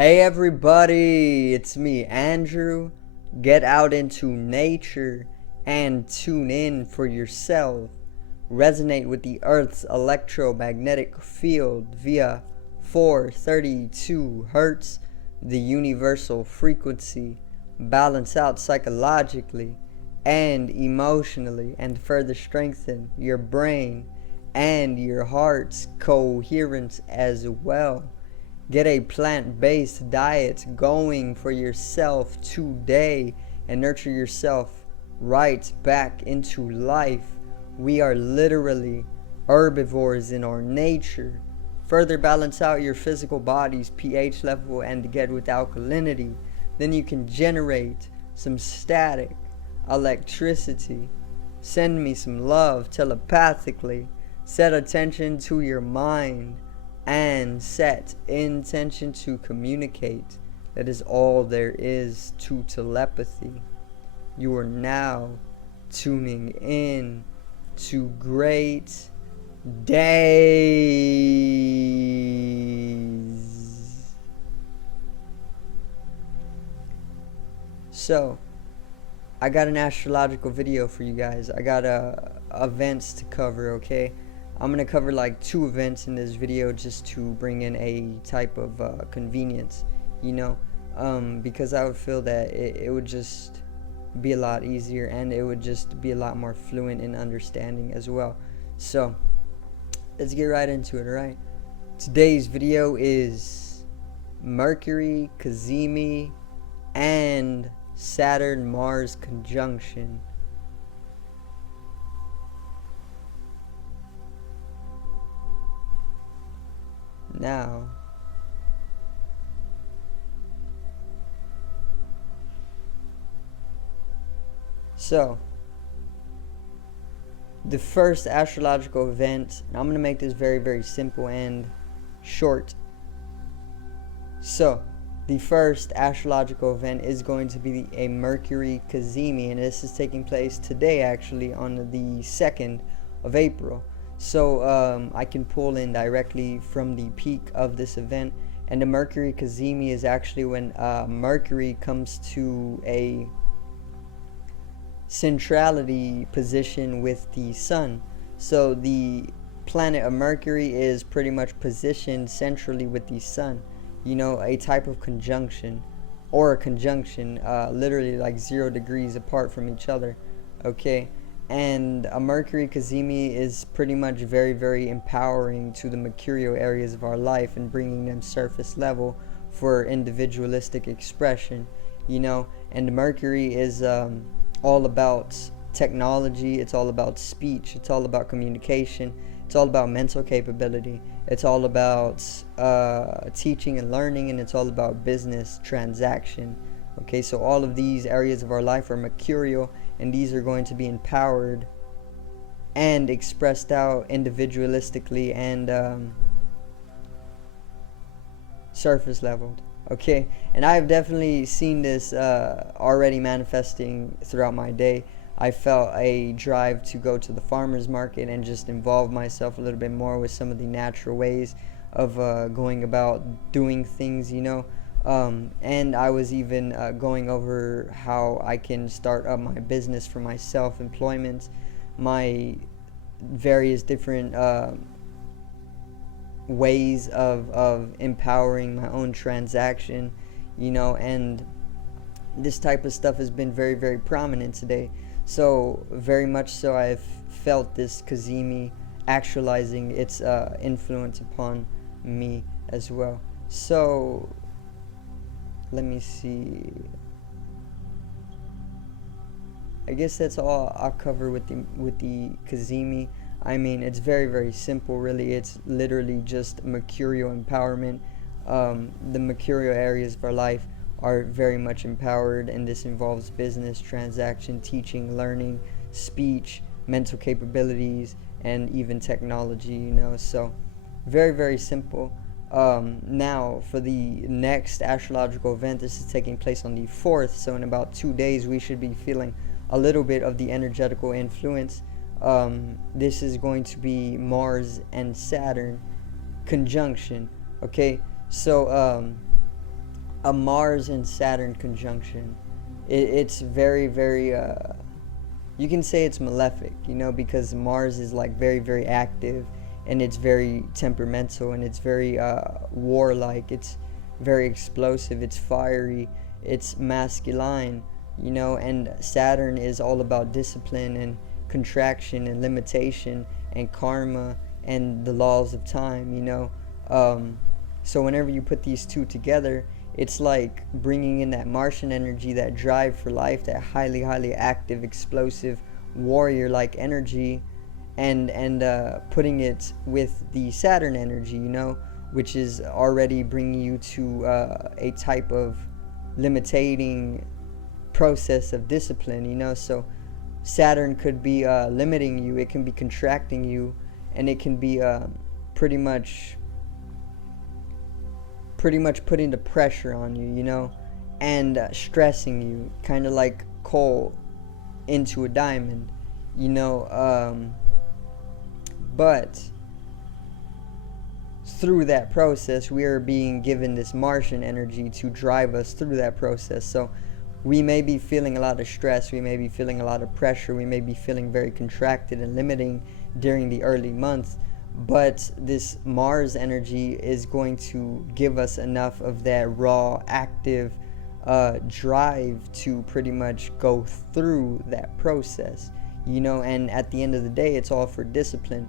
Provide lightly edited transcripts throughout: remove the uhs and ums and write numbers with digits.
Hey everybody, it's me, Andrew. Get out into nature and tune in for yourself. Resonate with the Earth's electromagnetic field via 432 Hertz, the universal frequency. Balance out psychologically and emotionally, and further strengthen your brain and your heart's coherence as well. Get a plant-based diet going for yourself today and nurture yourself right back into life. We are literally herbivores in our nature. Further balance out your physical body's pH level and get with alkalinity. Then you can generate some static electricity. Send me some love telepathically. Set attention to your mind and set intention to communicate. That is all there is to telepathy. You are now tuning in to great days. So, I got an astrological video for you guys. I got events to cover, okay? I'm going to cover like 2 events in this video just to bring in a type of convenience, you know, because I would feel that it would just be a lot easier and it would just be a lot more fluent in understanding as well. So, let's get right into it, alright? Today's video is Mercury Cazimi and Saturn-Mars conjunction. Now, so the first astrological event, and I'm going to make this very simple and short. So the first astrological event is going to be a Mercury Cazimi, and this is taking place today, actually, on the 2nd of April. So I can pull in directly from the peak of this event, and the Mercury Cazimi is actually when Mercury comes to a centrality position with the Sun. So the planet of Mercury is pretty much positioned centrally with the Sun. You know, a type of conjunction, or a conjunction, literally like 0 degrees apart from each other. Okay. And a Mercury Cazimi is pretty much very empowering to the mercurial areas of our life and bringing them surface level for individualistic expression, you know. And Mercury is all about technology, it's all about speech, it's all about communication, it's all about mental capability, it's all about teaching and learning, and it's all about business transaction. Okay, so all of these areas of our life are mercurial, and these are going to be empowered and expressed out individualistically and surface leveled. Okay, and I've definitely seen this already manifesting throughout my day. I felt a drive to go to the farmer's market and just involve myself a little bit more with some of the natural ways of going about doing things, you know. And I was even going over how I can start up my business for my self-employment, my various different ways of empowering my own transaction, you know. And this type of stuff has been very prominent today. So very much so I've felt this Cazimi actualizing its influence upon me as well. So let me see. I guess that's all I'll cover with the Cazimi. I mean, it's very simple, really. It's literally just mercurial empowerment. The mercurial areas of our life are very much empowered, and this involves business, transaction, teaching, learning, speech, mental capabilities, and even technology, you know. So very simple. Now for the next astrological event, this is taking place on the 4th, so in about 2 days we should be feeling a little bit of the energetical influence. This is going to be Mars and Saturn conjunction. Okay, so a Mars and Saturn conjunction, it's very, very, you can say it's malefic, because Mars is like very, very active, and it's very temperamental, and it's very warlike, it's very explosive, it's fiery, it's masculine, and Saturn is all about discipline and contraction and limitation and karma and the laws of time, so whenever you put these two together, it's like bringing in that Martian energy, that drive for life, that highly, highly active, explosive, warrior-like energy, and putting it with the Saturn energy, which is already bringing you to a type of limiting process of discipline, so Saturn could be limiting you, it can be contracting you, and it can be pretty much putting the pressure on you, and stressing you, kind of like coal into a diamond, but through that process, we are being given this Martian energy to drive us through that process. So we may be feeling a lot of stress, we may be feeling a lot of pressure, we may be feeling very contracted and limiting during the early months, but this Mars energy is going to give us enough of that raw, active drive to pretty much go through that process, and at the end of the day, it's all for discipline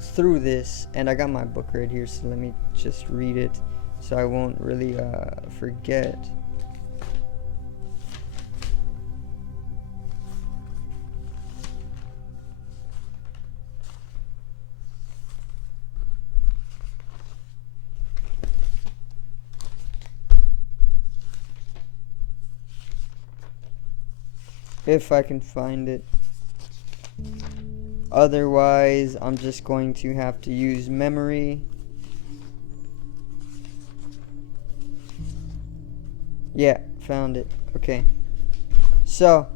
through this. And I got my book right here, so let me just read it so I won't really forget. If I can find it. Otherwise, I'm just going to have to use memory. Yeah, found it. Okay. So,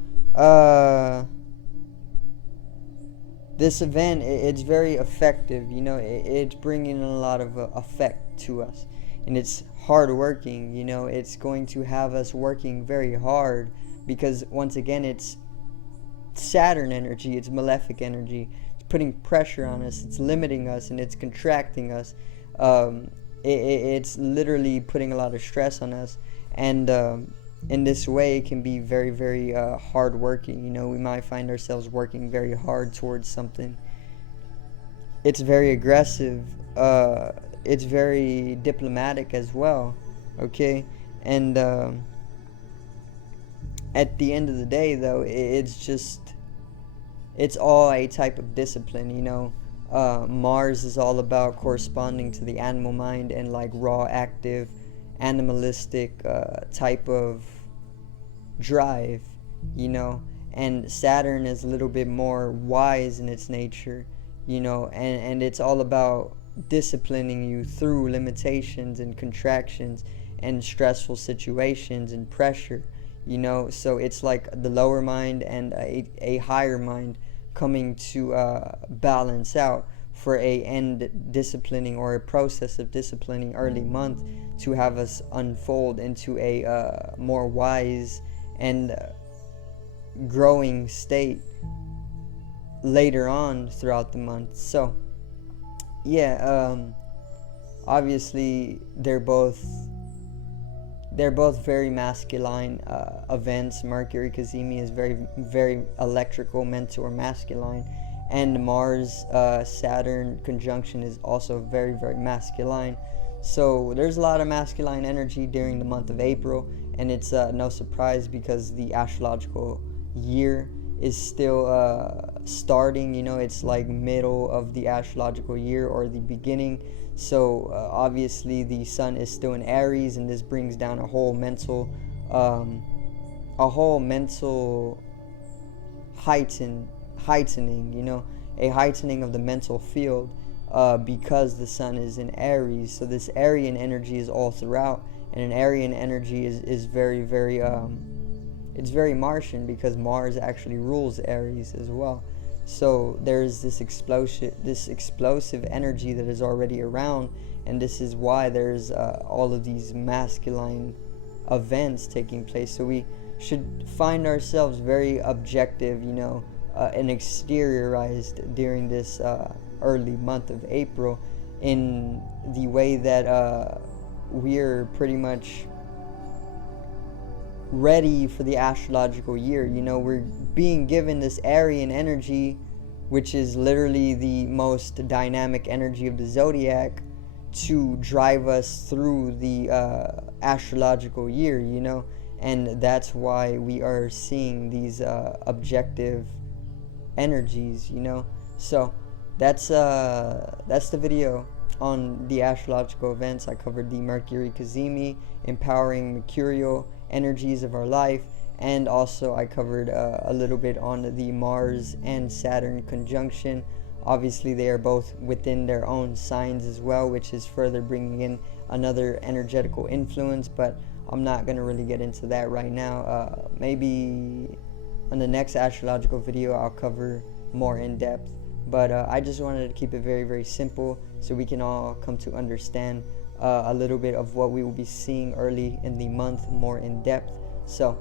this event, it's very effective, it's bringing a lot of effect to us, and it's hard working, it's going to have us working very hard, because once again, it's Saturn energy, it's malefic energy, it's putting pressure on us, it's limiting us, and it's contracting us. It's literally putting a lot of stress on us, and in this way, it can be very, very hard working. We might find ourselves working very hard towards something. It's very aggressive, it's very diplomatic as well, okay? And at the end of the day, though, it's all a type of discipline, Mars is all about corresponding to the animal mind and like raw, active, animalistic type of drive, and Saturn is a little bit more wise in its nature, and it's all about disciplining you through limitations and contractions and stressful situations and pressure, so it's like the lower mind and a higher mind coming to balance out for a end disciplining or a process of disciplining early month to have us unfold into a more wise and growing state later on throughout the month. So yeah, obviously they're both very masculine events. Mercury Cazimi is very, very electrical, mental, or masculine, and Mars Saturn conjunction is also very, very masculine. So there's a lot of masculine energy during the month of April, and it's no surprise because the astrological year is still starting. It's like middle of the astrological year or the beginning. So obviously the sun is still in Aries, and this brings down a whole mental heightening, a heightening of the mental field because the sun is in Aries. So this Aryan energy is all throughout, and an Aryan energy is very, very it's very Martian because Mars actually rules Aries as well. So there's this explosive energy that is already around, and this is why there's all of these masculine events taking place. So we should find ourselves very objective, and exteriorized during this early month of April, in the way that we're pretty much ready for the astrological year. We're being given this Aryan energy, which is literally the most dynamic energy of the zodiac, to drive us through the astrological year, and that's why we are seeing these objective energies, So that's the video on the astrological events. I covered the Mercury Cazimi, empowering mercurial energies of our life, and also I covered a little bit on the Mars and Saturn conjunction. Obviously they are both within their own signs as well, which is further bringing in another energetical influence, but I'm not going to really get into that right now. Maybe on the next astrological video I'll cover more in depth, but I just wanted to keep it very, very simple so we can all come to understand a little bit of what we will be seeing early in the month more in depth. So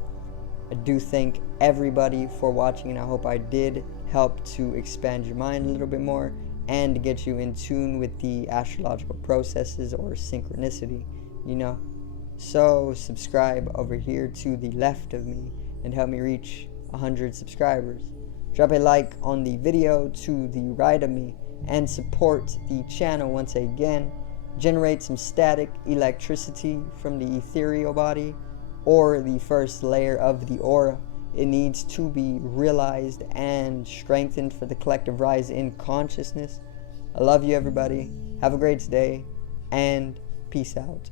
I do thank everybody for watching, and I hope I did help to expand your mind a little bit more and get you in tune with the astrological processes or synchronicity, So subscribe over here to the left of me and help me reach 100 subscribers. Drop a like on the video to the right of me and support the channel once again. Generate some static electricity from the ethereal body, or the first layer of the aura. It needs to be realized and strengthened for the collective rise in consciousness. I love you, everybody. Have a great day, and peace out.